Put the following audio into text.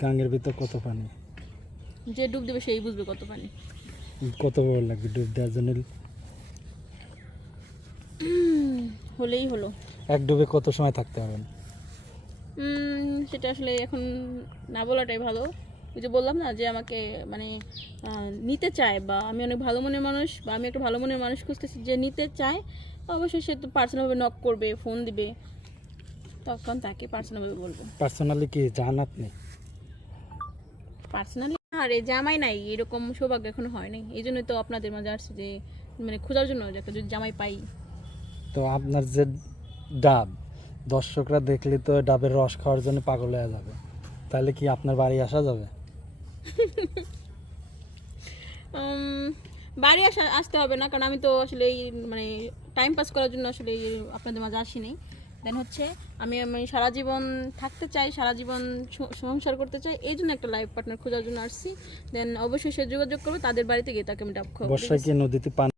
গাঙ্গের ভিতর কত পানি? যে ডুব দেবে সেই বুঝবে কত পানি। কত বড় লাগবে ডুব দেওয়ার জন্য? হলেই হলো। এক ডুবে কত সময় থাকতে হবে? সেটা আসলে এখন না বলাটাই ভালো। ওই যে বললাম না যে আমাকে মানে নিতে চায়, বা আমি অনেক ভালো মনের মানুষ, বা আমি একটা ভালো মনের মানুষ খুঁজতেছি যে নিতে চায়, অবশ্যই সে তো পার্সোনালভাবে নক করবে, ফোন দিবে, তখন তাকে পার্সোনালভাবে বলবো। পার্সোনালি কি জান আপনি? পার্সোনালি আরে জামাই নাই, এরকম সৌভাগ্য এখনো হয় নাই। এই জন্যই তো আপনাদের মাঝে আসছে যে মানে খোঁজার জন্য যে একটা যদি জামাই পাই। তো আপনার যে ডাব, দর্শকরা দেখলে তো ডাবের রস খাওয়ার জন্য পাগল হয়ে যাবে, তাহলে কি আপনার বাড়ি আসা যাবে? বাড়ি আসতে হবে না, কারণ আমি তো আসলে এই মানে টাইম পাস করার জন্য আসলে আপনাদের মাঝে আসি নাই। দেন হচ্ছে আমি সারা জীবন থাকতে চাই, সারা জীবন সংসার করতে চাই, এই জন্য একটা লাইফ পার্টনার খোঁজার জন্য আসছি। দেন অবশ্যই সে যোগাযোগ করবে, তাদের বাড়িতে গিয়ে তাকে আমি ডাব খাওয়াবো। বর্ষায় কি নদীতে পানি